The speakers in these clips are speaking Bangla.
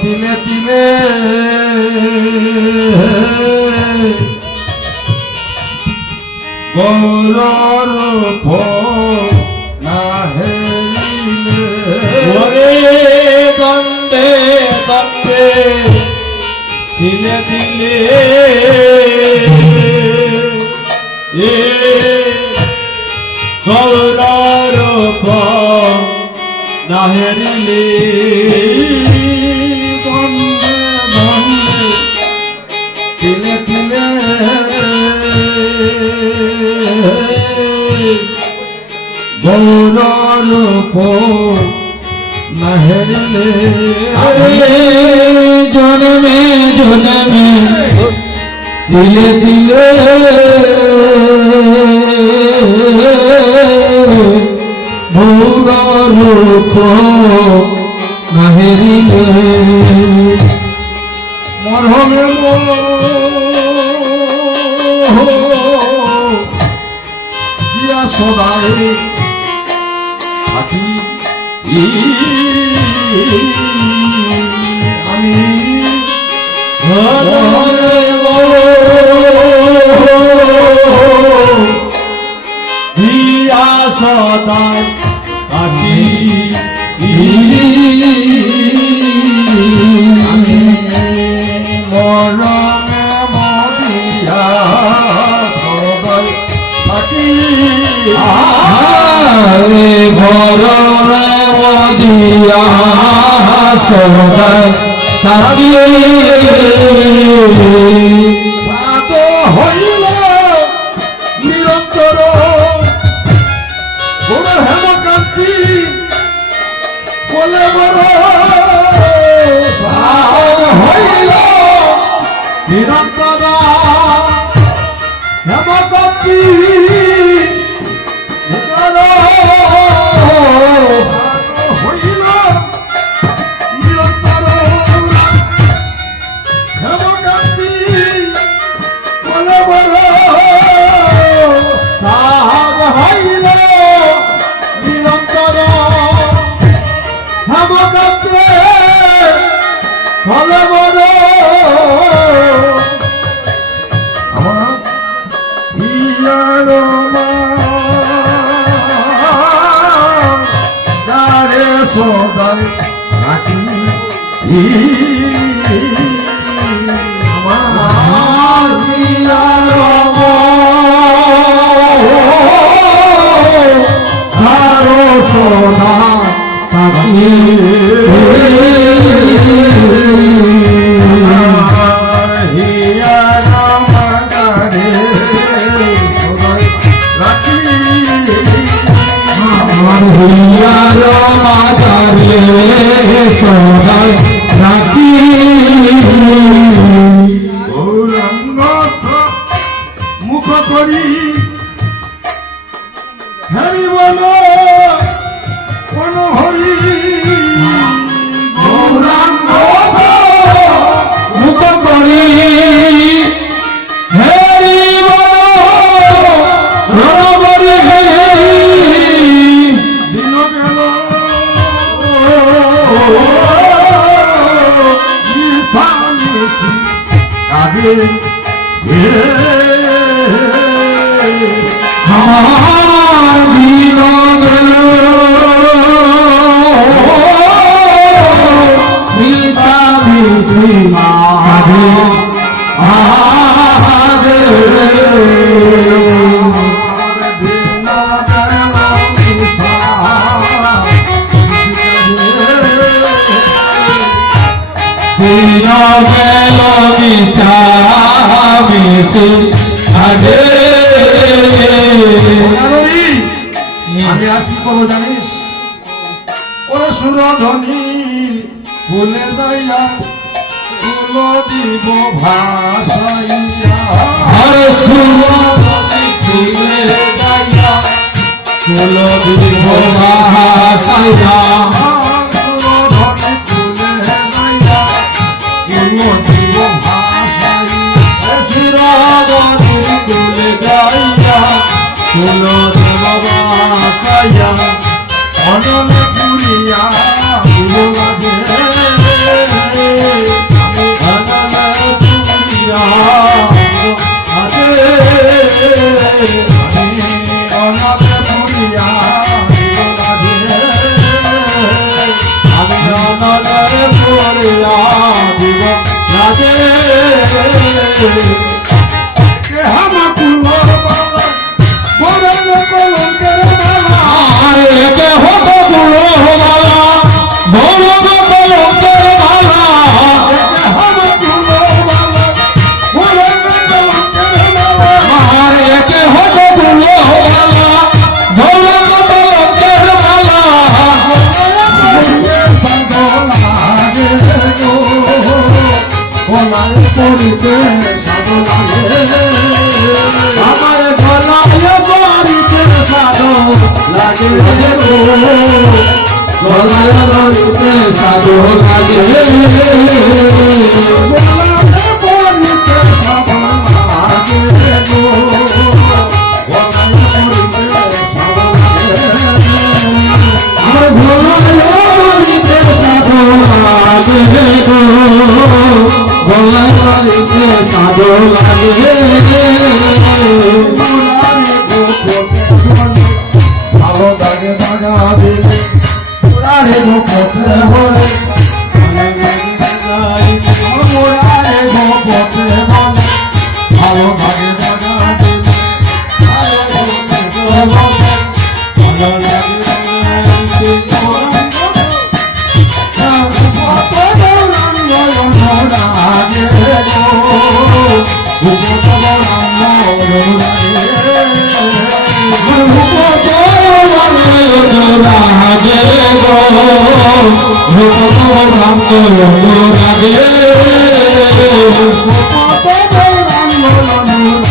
তিলে তিলে গৌরর না হেরিলে ওরে দণ্ডে দণ্ডে তিলে তিলে গৌরর না হেরিলে তিলে তিলে গৌররূপ না হেরিলে জনমে জনমে দিলে দিলে গৌররূপ না হেরিলে মরহমে দিয়া সদাই থাকি আমি দিয়া সদাই থাকি মরমে মদিয়া সদাই থাকি ঘরমে মদিয়া সদাই থাকি সাত হইল নিরন্তর বড় হেমকান্তি বলে বড় হইল নিরন্তর হেমকান্তি হইল নিরন্তর হেমকান্তি বলে বড় সাহাব হইল নিরন্তর হেমকান্তি বলে বড় আমার ইয়ার মা দারে সদাই রাখি সোনা হিয়ার মাগারে সদাই রাখি হিয়ার মাজারে সদাই রাখি গৌরাঙ্গ মুখ করি হেরিবন কোন হরি গৌরাঙ্গ মুখ করি হেরিব রণবরি দিন গেল মিশামিশি কাজে আমার দিন গেল মিছামিছি মাঝে আজে দিন গেল মিছামিছি আজে আমি আর কি করবো জানিস ওরে সুরধনির ভুলে যাইয়া তুল দিব ভাসাইয়া আর সুরধনি ভুলে যাইয়া তুল দিব ভাসাইয়া সুরধনি ভুলে যাইয়া তুল দিব ভাসাইয়া সুরধনি ভুলে যাইয়া তুল দিব ভাসাইয়া অনলে পুরিয়া করিতে সাধু লাগে আমার গলায় বাড়িতে সাধু লাগে গো গলায় বাড়িতে সাধু লাগে গলায় করিতে সাধু লাগে গো গলায় করিতে সাধু লাগে আমার গলায় বাড়িতে সাধু লাগে গো গলায় বাড়িতে সাধু লাগে মুরারি গোপতে বলে ভালো দাগে দাগা দিলে মুরারি গোপতে বলে মুরারি গোপতে বলে ভালো দাগে দাগা দিলে কত গৌরাঙ্গ অনুরাগে গো কত গৌরাঙ্গ অনুরাগে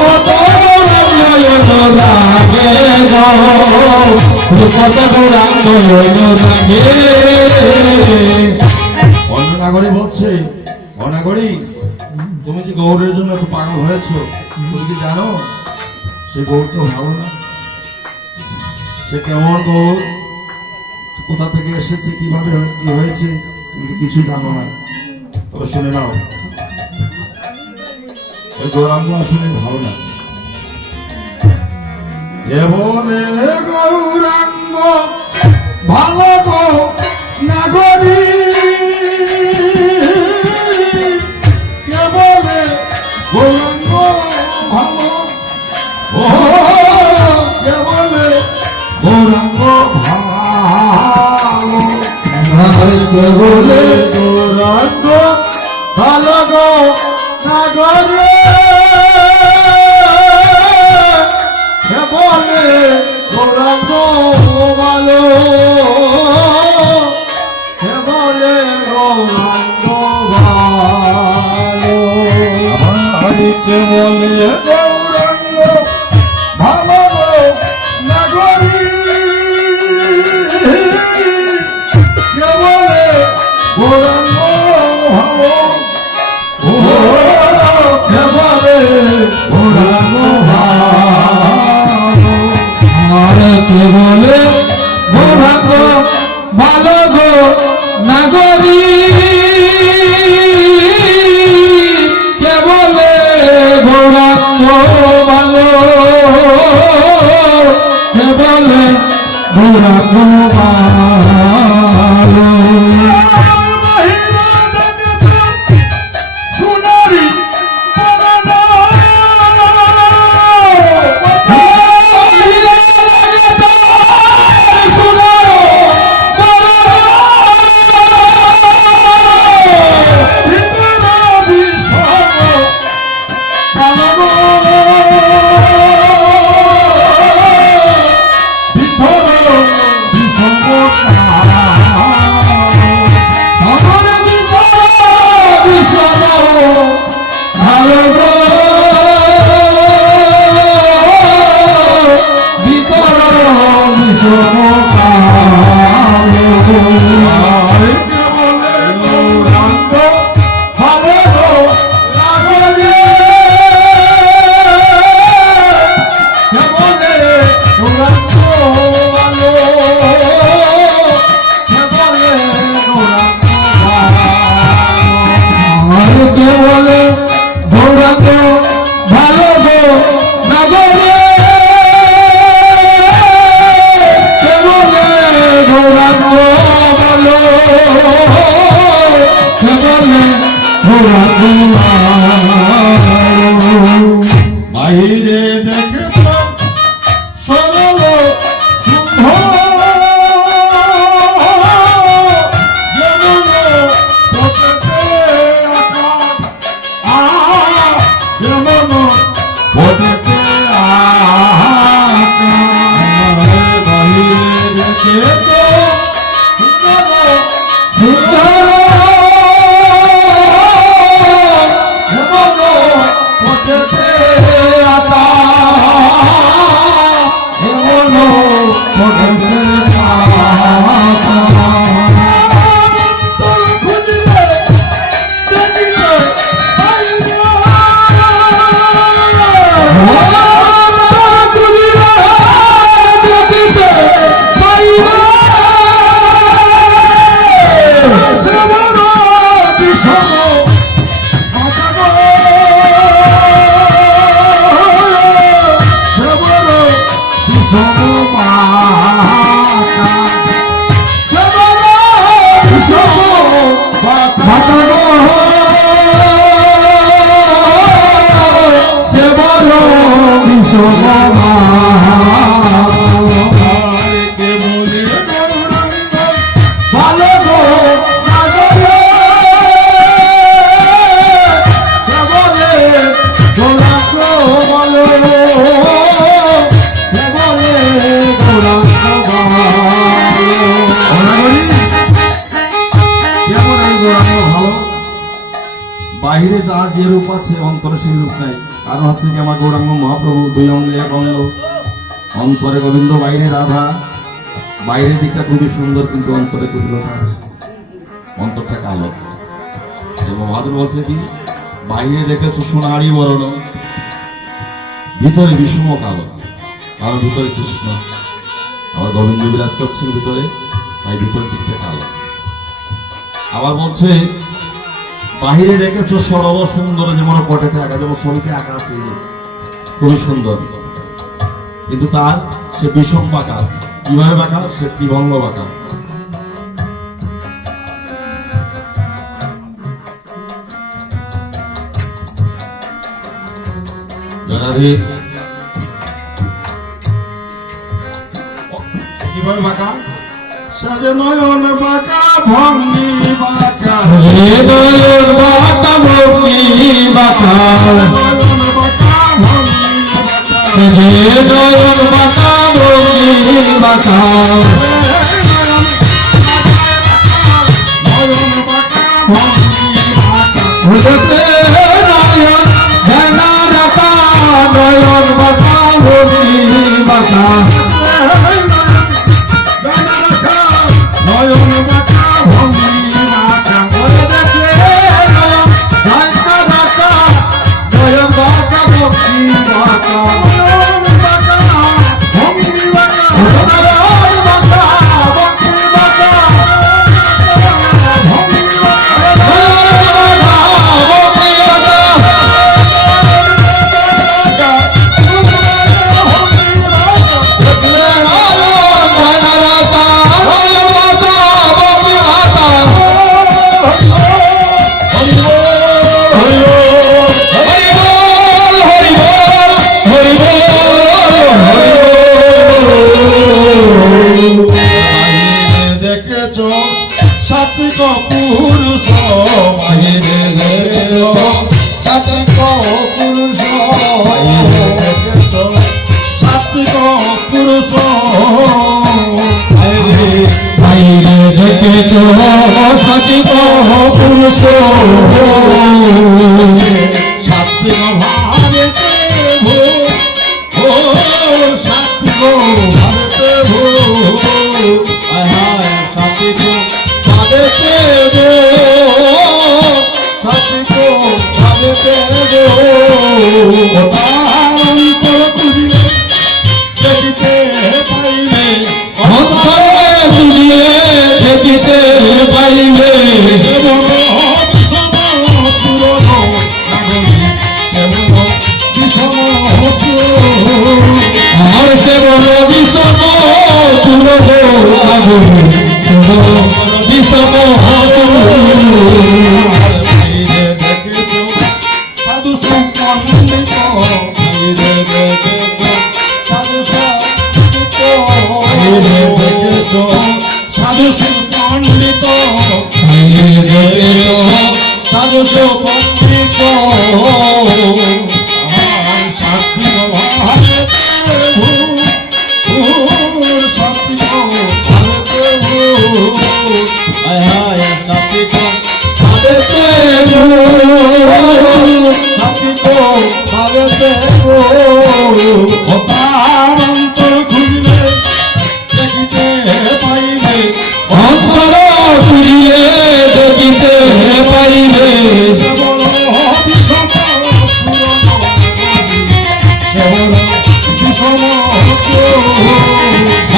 কত গৌরাঙ্গ অনুরাগে গো কত গৌরাঙ্গ অনুরাগে অন্ননাগরী বলছে অনাগরী তুমি যে গৌরের জন্য এত পাগল হয়েছো তুমি কি জানো সে গৌর তো ভালো না সে কেমন গৌর কোথা থেকে এসেছে কিভাবে কি হয়েছে তুমি তো কিছু জানো না তবে শুনে নাও ওই গৌরাঙ্গ আসলে ভালো না এ বলে গৌরাঙ্গ ভালো গো নাগরী কে বলে গৌরাঙ্গ ভালো ও কে বলে গৌরাঙ্গ ভালো বলে গৌরাঙ্গ ভালো গো নাগরে বলে গৌরাঙ্গ ভালো বলে গৌরাঙ্গ ভালো কে বলে গৌরাঙ্গ ভালো গো নাগরী কে বলে গৌরাঙ্গ ভালো ও কে বলে গৌরাঙ্গ ভালো আরে কে বলে গৌরাঙ্গ ভালো গো নাগরী কে বলে গৌরাঙ্গ ভালো কে বলে গৌরাঙ্গ ভালো সোনারি পরানো বাহিরে দেখে তো সরল শুদ্ধ যেমন পথেতে আকাশ যেমন পথেতে আকাশ বাহিরে দেখে তো বিষম আর কে বলে গৌরাঙ্গ ভালো গো নাগরে কেবলে গৌরাঙ্গ বলো কেবলে গৌরাঙ্গ বলো অনাগরি কেমন এই গৌরাঙ্গ ভালো বাহিরে তার যে রূপ আছে অন্তরে সেই রূপ নাই কারণ হচ্ছে কি আমার গৌরাঙ্গ মহাপ্রভু দুই অঙ্গে এক অঙ্গ অন্তরে গোবিন্দ বাইরে রাধা বাইরের দিকটা খুবই সুন্দর কিন্তু অন্তরে কুটিলতা আছে অন্তরটা কালো এবং মহাদেব বলছে কি বাইরে দেখেছো সোনারি বরণ ভিতরে বিষম কালো কারণ ভিতরে কৃষ্ণ আবার গোবিন্দ বিরাজ করছেন ভিতরে তাই ভিতরের দিকটা কালো আবার বলছে বাহিরে দেখেছো সরল সুন্দর যেমন পটেতে আঁকা যেমন ছবিতে আঁকা আছে খুবই সুন্দর কিন্তু তার সে বিষম বাঁকা কিভাবে বাঁকা সে ত্রিভঙ্গ বাঁকা রাধে কিভাবে বাঁকা সাজে নয়ন বাঁকা ভঙ্গি বাঁকা হৃদয়ের বাঁকা ভঙ্গি বাঁকা নয়ন বাঁকা ভঙ্গি বাঁকা হৃদয়ের বাঁকা ভঙ্গি বাঁকা নয়ন বাঁকা ভঙ্গি বাঁকা হৃদয়ে নয়ন ধ্যানা রাখা নয়ন বাঁকা ভঙ্গি বাঁকা নয়ন বাঁকা ভঙ্গি বাঁকা ওরে দেখে নয়ন ধ্যানা রাখা নয়ন বাঁকা ভঙ্গি বাঁকা নয়ন বাঁকা ভঙ্গি বাঁকা নয়ন বাঁকা ভঙ্গি বাঁকা ভঙ্গি বাঁকা দেখেছো সাত্বিক পুরুষ বাহিরে দেখেছো বাহিরে দেখেছো সাত্বিক পুরুষ বাইরে দেখেছ সঠিক পুরুষ সাত্বিক ভাবেতে ভো ও সাত্বিক ভাবেতে ভো ও তার অন্তর খুঁজিলে দেখিতে পাইবে অন্তরে বুঝিয়ে দেখিতে পাইবে কেবল বিষম পুরন নাগরী কেবল বিষম আর সে বড় বিষম তুলব আগুনে বিষম বাইরে দেখেছো সাধু সম্পন্ডিত বাইরে দেখেছো সাধু সম্পন্ডিত আর সাত্বিক ভাবেতে ভূর সাত্বিক ভাবেতে ভূর ও তার অন্তর খুঁজলে দেখিতে পাইবে অন্তর খুঁজিয়ে দেখিতে পাইবে কেবল বিষম পুরন কেবল বিষম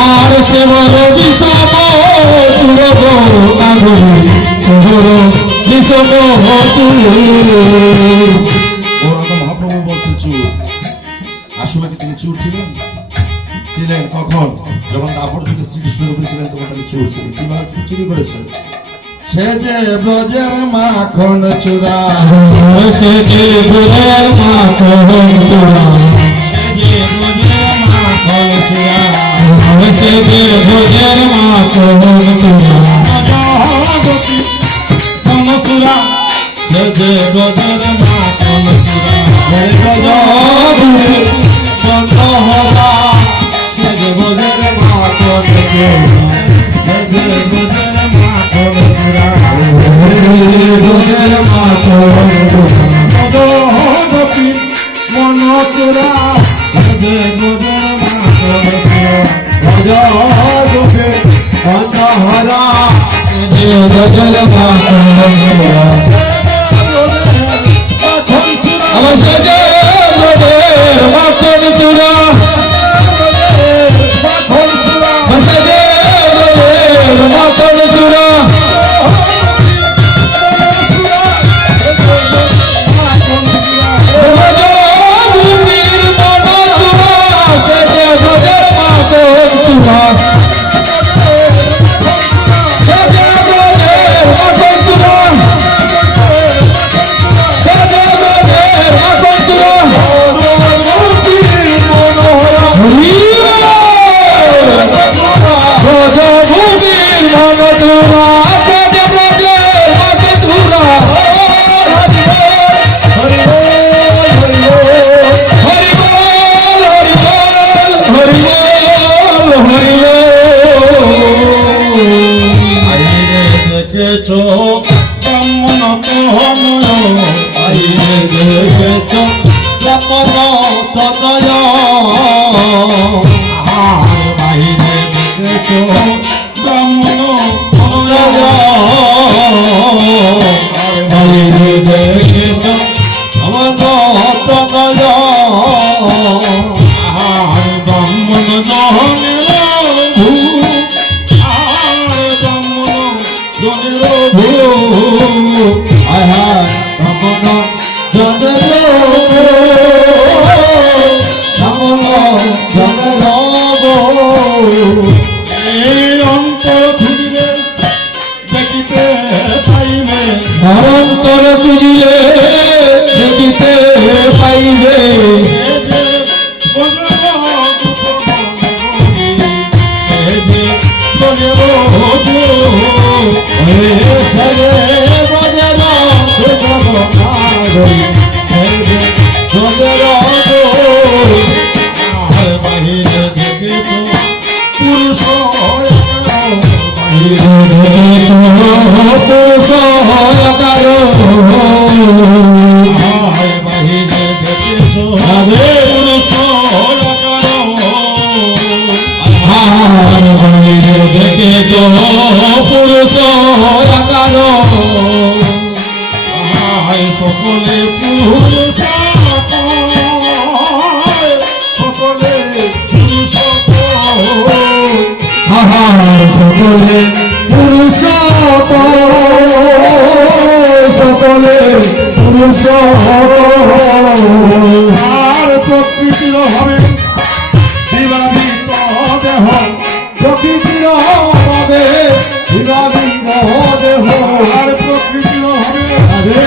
আর সে বড় বিষম তুলব আগুনে বিষম গৌরাঙ্গ মহাপ্রভু বলছে চুর আসলে কি তিনি চুর ছিলেন ছিলেন কখন যখন দাপর থেকে শ্রীকৃষ্ণ রূপে ছিলেন তখন তিনি চুর ছিলেন কিভাবে কি চুরি করেছেন সে যে ব্রজের মাখন চূড়া সে যে গুরের মাখন চূড়া সে যে সেজে ভোজের মাখন চূড়া গজগতি মনসুরা সেজে ব্রজের মাখন সুরা গজগুরু বন্ধ হলা সেজে ভোজের মাখন সেজে ব্রজের মাখন সুরা ভোজের মাখন গজগতি মনসুরা সেজে ব্রজের মাখন সুরা গজগোপে বন্ধ হলা সেজে ভোজের মাখন চূড়া আমার সেজে ভোজের মাখন চূড়া সেজে ভোজের মাখন চূড়া ভোজগুরুর মন চূড়া সেজে ভোজের মাখন চূড়া সেজে ভোজের মাখন চূড়া সেজে ভোজের মাখন চূড়া ভোজভূমির মন চূড়া সেজে ভোজের মাখন চূড়া হরি বল হরি বল হরি বল হরি বল হরি বল হরি বল আইরে দেখেছ ব্রাহ্মণ তনয় আইরে দেখেছ ব্রহ্মণ তনয় আর বাইরে দেখেছ ব্রাহ্মণ তনয় আর বাইরে দেখেছ আমার তনয় আর ব্রাহ্মণ জনের ভূ আর ব্রাহ্মণ জনের ভূ আয় হায় ব্রহ্মণ জনের এই অন্তর খুঁজিলে দেখিতে পাইবে অন্তর খুঁজিলে দেখিতে পাইবে এ যে বজব দুঃখ মনগরি এ যে বজব সেরে বজের সুগম নাগরী আর বাহিরে দেখেছ পুরুষ বাহিরে পুরুষ কারো আর বাহিরে দেখেছ পুরুষ আর বাইরে দেখেছ পুরুষ কারো সকলে পুরুষ সকলে পুরুষ আহার সকলে পুরুষ সকলে পুরুষ আর প্রকৃতির ভাবে বিভাবিত দেহ প্রকৃতির ভাবে বিভাবিত দেহ আর প্রকৃতির ভাবে আরে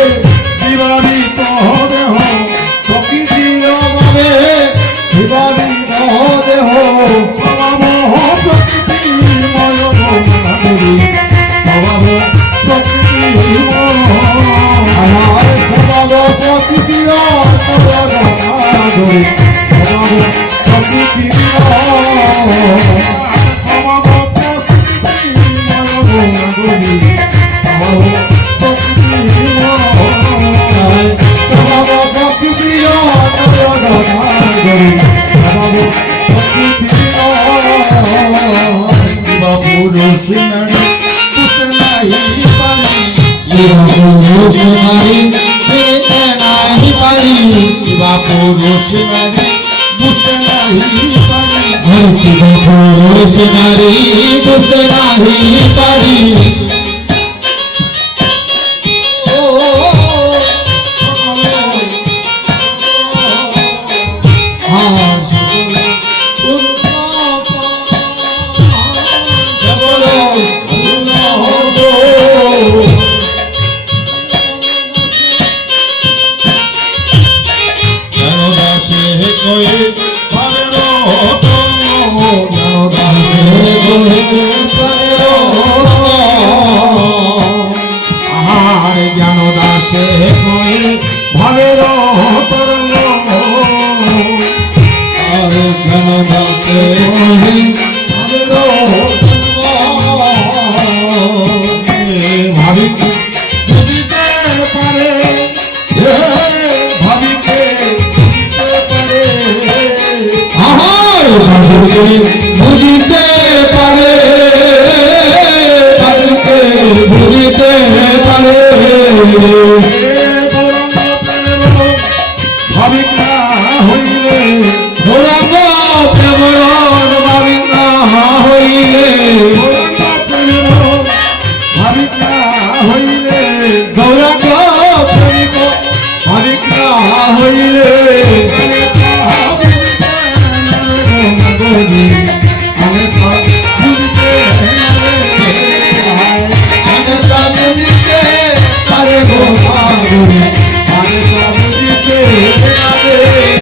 বিভাবিত দেহ প্রকৃতির ভাবে বিভাবিত দেহ স্বভাব প্রকৃতিময় গৌরী স্বভাব প্রকৃতিময় আমার স্বভাব প্রকৃতির নাগরী স্বভাব প্রকৃতির স্বভাব প্রকৃতিময় গৌরী স্বভাব প্রকৃতিময় স্বভাব প্রকৃতির নাগরী স্বভাব প্রকৃতির কিবা পুরুষ নারী বুঝতে নাই পারি পুরুষ নারী পেতে নাহি পারি কিবা পুরুষ নারী বুঝতে নাই পারি পুরুষ নারী বুঝতে নাহি পারি জ্ঞান দাসে কয়ে ভাবের জ্ঞান দাসে বুঝিতে পারে পাখিকে বুঝিতে পারে